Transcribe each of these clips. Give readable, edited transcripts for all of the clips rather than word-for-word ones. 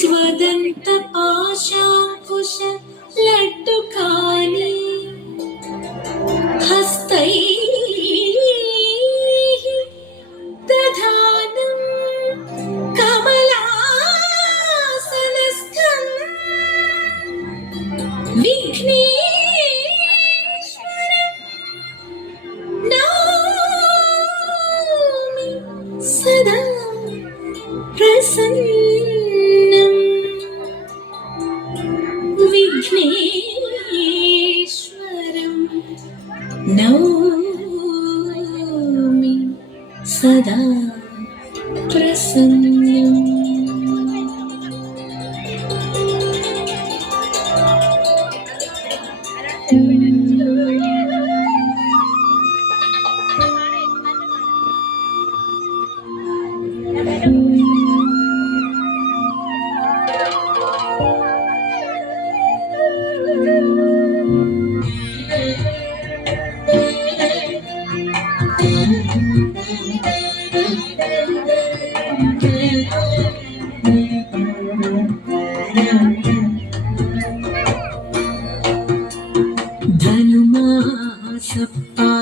स्वदंत पाशाकुश लड्डुकानि हस्तैः दधानं कमलासनस्थं विघ्नेश्वरं नौमि सदा प्रसन्नं। विघ्नेश्वरं नौमि सदा प्रसन्नं।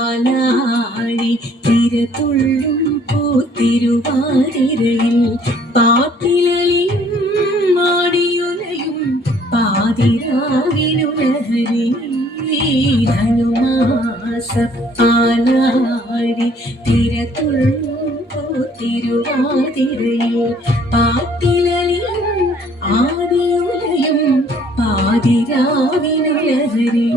ധനുമാസപ്പാലാഴി തിരതുള്ളും പൂത്തിരുവാതിരയിൽ പാട്ടിലലിയും മാടിയുലയും പാതിരാവിനുലഹരി. ധനുമാസപ്പാലാഴി തിരതുള്ളും പൂത്തിരുവാതിരയിൽ പാട്ടിലലിയും ആദിയുലയും പാതിരാവിനുലഹരി.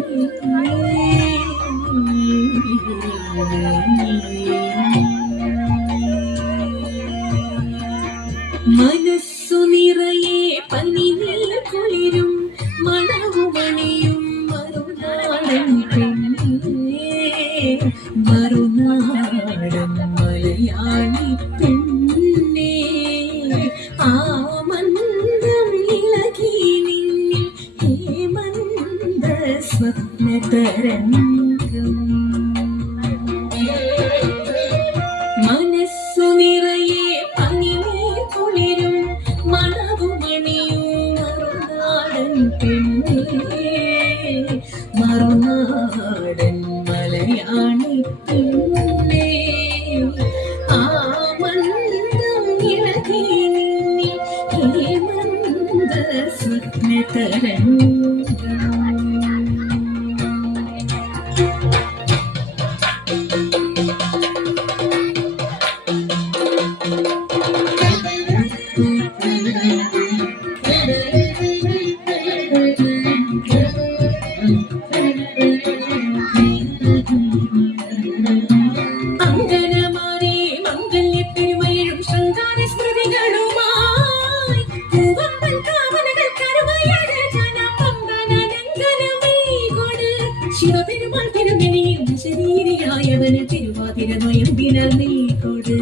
മനസ്സു നിറയെ പനിനീർ കുളിരും മണവുമണിയും മറുനാടൻ പെണ്ണേ, മറുനാടൻ മലയാളി പെണ്ണേ. ആ മന്ദം ഇളകി നിന്നിൽ ഹേമന്ത സ്വപ്നതരംഗം. മനസ്സു നിറയെ പനിനീർ കുളിരും മണവുമണിയും മറുനാടൻ പെണ്ണേ, മറുനാടൻ മലയാളി പെണ്ണേ. ആ മന്ദം ഇളകി നിന്നിൽ ഹേമന്ത സ്വപ്നതരംഗം. അങ്കനമാരെ മംഗല്യപ്പെരുമയും ശൃംഗാര സ്മൃതികളുമായി പൂവമ്പൻ കാവനകൾ കരുമയുടെ ജനപമ്പനലങ്കനമേകൊട് ശിവപെരുമാൾ തിരുമേനിയിൽ ശരീരിയായവന് തിരുവാതിര നൊയമ്പിനാൽ നീകൊട്.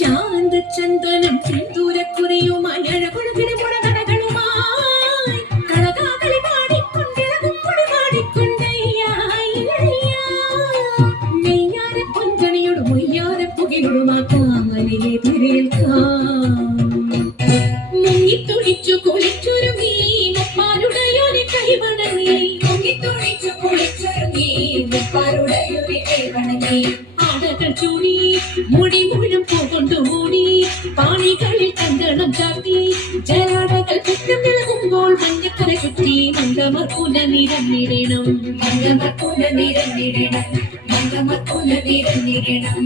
ചാന്ത ചന്ദനം ചെന്തൂരക്കുറിയുമായി അഴകൊഴുകിട മുടകടകളുമായി കളകാകളി പാടിക്കൊണ്ടിളകും പൊടി പാടിക്കൊണ്ടയ്യായി നെയ്യാര പൊൻകണിയോടും മൊയ്യാര പുകിലുടുമാക്കാമലയെ തിരേൽക്കാം. മുങ്ങിത്തൊഴിച്ചു കുളിച്ചൊരുങ്ങി മുപ്പാരുടയോനെ കൈവണങ്ങി, മുങ്ങിത്തൊഴിച്ചു കുളിച്ചൊരുങ്ങി മുപ്പാരുടയോനെ കൈവണങ്ങി. ആടകൾ ചൂടി മുടി മുഴുവൻ പൂകൊണ്ടു മൂടി പാണികളിൽ കങ്കണം ചാർത്തി ജലാടകൾ കുറ്റം വിളകുമ്പോൾ മഞ്ഞക്കര ചുറ്റി മംഗമർക്കുല നിരന്നിടണം, മംഗമർക്കുല നിരന്നിടണം, മംഗമർക്കുല നിരന്നിടണം.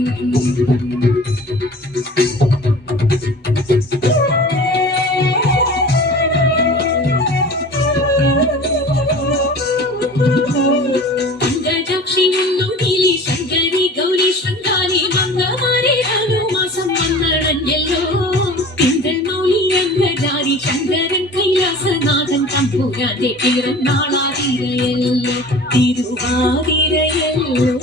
അങ്കജാക്ഷി മുന്നു നീലി ശങ്കരി ഗൗരി ശൃംഗാരി മംഗമാരെ ധനുമാസം വന്നടഞ്ഞല്ലോ. തിങ്കൾ മൗലി അങ്കജാരി ശങ്കരൻ കൈലാസനാഥൻ തമ്പുരാന്റെ പിറന്നാളാതിരയല്ലോ, തിരുവാതിരയല്ലോ.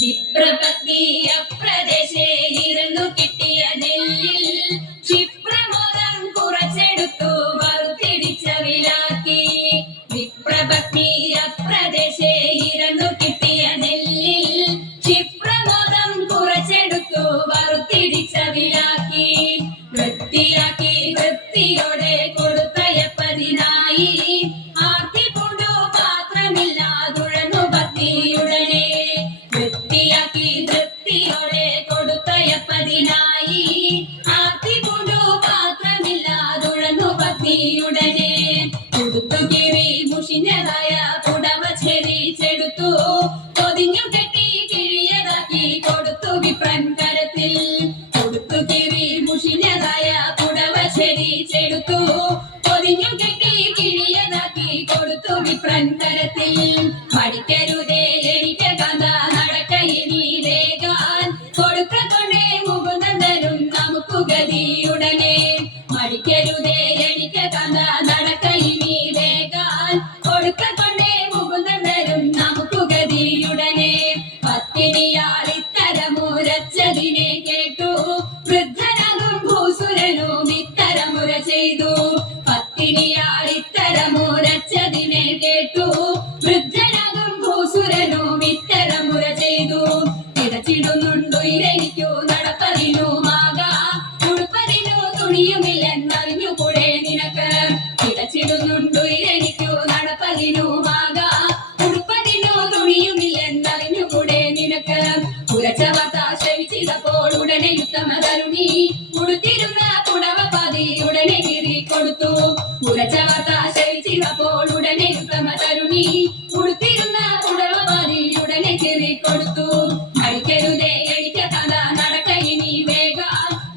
വിപ്രപത്നി അപ്രദേശേ ഇരുന്നു കിട്ടിയ നെല്ലിൽ ക്ഷിപ്രമോദം കുറച്ചെടുത്തു വറുത്തിരിച്ച വിലാക്കി. വിപ്രപത്നി അപ്രദേശേ ഇരുന്നു കിട്ടിയ നെല്ലിൽ ക്ഷിപ്രമോദം കുറച്ചെടുത്തു വറുത്തിരിച്ച വിലാക്കി. അതിനായി ആർത്തി കൊണ്ടു പാത്രമില്ലാതുഴന്നു പത്നിയുടനെ കൊടുത്തു കീറി മുഷിഞ്ഞതായ പുടവ ചെരിച്ചെടുത്തു പൊതിഞ്ഞു കെട്ടി കിഴിയതാക്കി കൊടുത്തു വിപ്രൻ കരത്തിൽ കൊടുത്തു കീറി മുഷിഞ്ഞതായ പുടവ ചെരിച്ചെടുത്തു പൊതിഞ്ഞു കെട്ടി കിഴിയതാക്കി കൊടുത്തു വിപ്രൻ കരത്തിൽ പഠിക്കരുതേ എനിക്ക് കഥ നടക്കയിനി വേഗാൻ കൊടുക്ക കൊണ്ടേ മുകുന്ദനും നമുക്ക് ഗതിയുടനെ മടിക്കരുതേ എനിക്ക് കഥ നടക്കയിനി വേഗാൻ കൊടുക്ക കൊണ്ടേ മുകുന്ദനും നമുക്ക് ഗതിയുടനെ പത്തിനിയാൽ ഇത്തരമുരച്ചതിനെ കേട്ടു വൃദ്ധനാകും ഭൂസുരനും ഇത്തരമുര ചെയ്തു പത്തിനിയാൽ ഇത്തരമുരച്ചതിനെ കേട്ടു വൃദ്ധനാകും ഭൂസുരനും ഇത്തരമുര ചെയ്തു കിടച്ചിടുന്നുണ്ടു ഇരനിക്കു നടപ്പതിനുമാകാ ഉടുപ്പതിനു തുണിയുമില്ലെന്നറിഞ്ഞുകൂടെ നിനക്ക് കിടച്ചിടുന്നുണ്ടു ഇരനിക്കു നടപ്പതിനുമാകാ ഉടുപ്പതിനു തുണിയുമില്ലെന്നറിഞ്ഞുകൂടെ നിനക്ക് ഉരച്ച വാർത്ത ശ്രവിച്ചപ്പോൾ ഉടനെ ഉത്തമ തരുണി ഉടുത്തിരുന്ന പുടവ പാതി ഉടനെ കീറി കൊടുത്തു ഉരച്ച വാർത്ത ശ്രവിച്ചപ്പോൾ ഉടനെ ഉത്തമ തരുണി ഉടുത്തിരുന്ന പുടവ പാതി ഉടനെ കീറി കൊടുത്തു മടിക്കരുതേ എനിക്ക് കഥ നടക്കയിനി വേഗ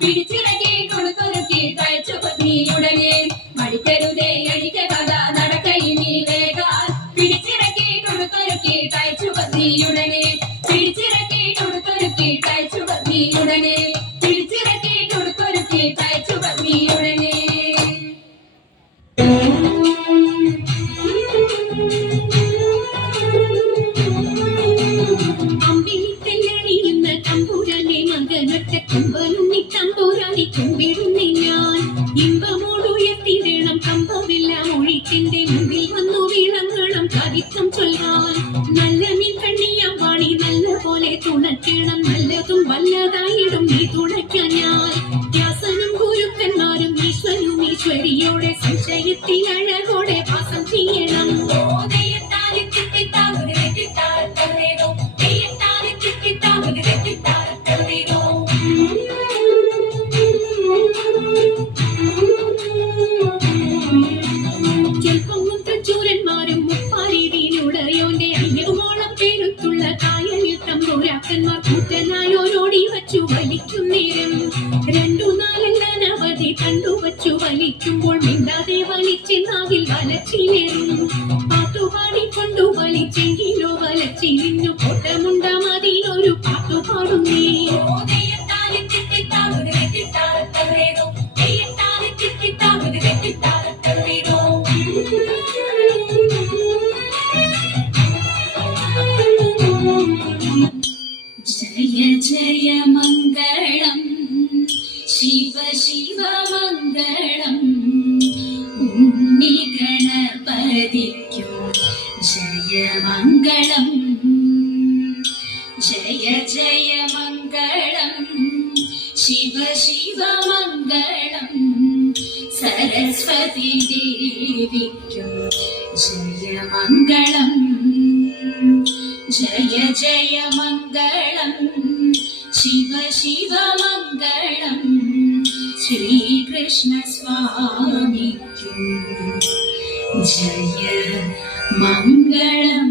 പിടിച്ചിറക്കി കൊടുത്തൊരുക്കി തയ്ച്ചു പത്നിയുടനെ മടിക്കരുതേ എനിക്ക് കഥ നടക്കയിനി വേഗ പിടിച്ചിറക്കി കൊടുത്തൊരുക്കി തയ്ച്ചു പത്നിയുടനെ പിടിച്ചിറക്കി കൊടുത്തൊരുക്കി തയ്ച്ചു പത്നിയുടനെ പിടിച്ചിറക്കി കൊടുത്തൊരുക്കി തയ്ച്ചു പത്നിയുടനെ അമ്പിളിത്തെല്ലണിയുന്ന തമ്പുരാനെ മകനൊറ്റ കുമ്പനുണ്ണി തമ്പുരാനെ കുമ്പിടുന്നി ഞാൻ ഇമ്പമോടുയർത്തിടണം കമ്പമില്ല മൊഴിക്കെന്റെ മുമ്പിൽ വന്നു വീഴങ്ങളും കവിത്വം ചൊല്ലാൻ നല്ല മീൻ കണ്ണിയാം പാടി നല്ല പോലെ തുണയ്ക്കണം നല്ലതും വല്ലതായിടും നീ തുണയ്ക്കാൻ ഞാൻ വ്യാസനും ഗുരുക്കന്മാരും ഈശ്വരും ഈശ്വരിയോടെ സംശയത്തിൽ അഴകോടെ വാസം ചെയ്യണം ചെൽപ്പൊങ്ങും തച്ചൂരന്മാരും മുപ്പാരീതിയിലുടയോന്റെ അയ്യർമോളം പേരുത്തുള്ള കായലിൽ തമ്പുരാക്കന്മാർ കൂട്ടനായോരോടി വച്ചു വലിക്കും നേരം രണ്ടു നാലല്ലാനവധി കണ്ടുവച്ചു വലിക്കുമ്പോൾ മിണ്ടാതെ വലിച്ചെന്നാകിൽ വലച്ചിലേറും പാട്ടുപാടിക്കൊണ്ടു വലിച്ചെങ്കിലോ വലച്ചിരിഞ്ഞു കൊട്ടമുണ്ടാമതിനൊരു പാട്ടുപാടുന്നേ ജയ ജയ മംഗളം ശിവ ശിവ മംഗളം ഉണ്ണി ഗണപതിക്കും ജയ മംഗളം ജയ ജയ മംഗളം ശിവ ശിവ മംഗളം സരസ്വതി ദേവിക്കും ജയ മംഗളം ജയ ജയ മംഗളം ശിവ ശിവ മംഗളം ശ്രീകൃഷ്ണ സ്വാമിക്കും ജയ മംഗളം.